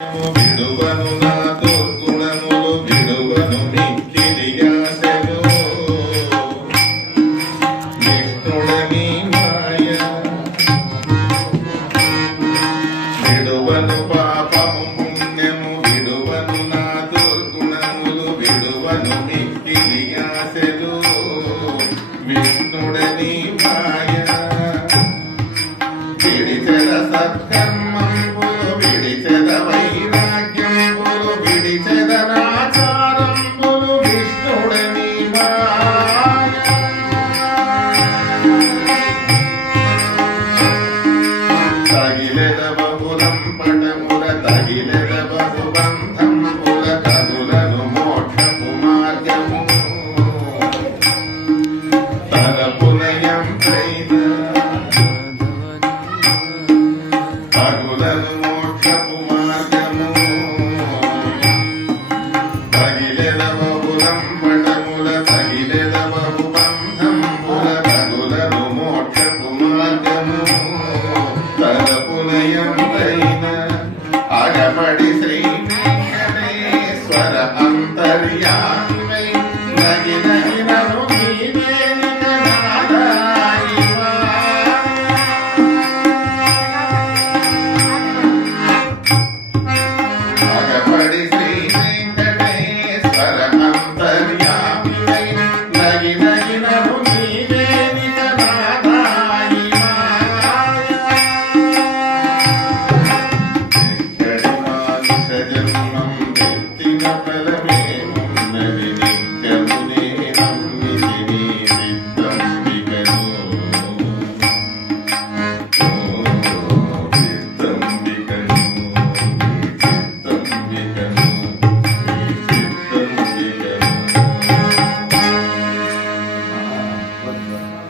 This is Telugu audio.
విడువను నా దుర్గుణములు విడువను మిక్కిలి ఆశలు విష్ణుడని మాయ విడువను పాపము పుణ్యము విడువను నా దుర్గుణములు విడువను మిక్కిలి ఆశలు విష్ణుడని మాయ విడిచెద సత్కర్మంబులు విడిచెద వైరాగ్యంబులు విడిచెద నాచారంబులు విష్ణుడని మాయ తగిలెద బహుళం పటముల తగిలెద బహువం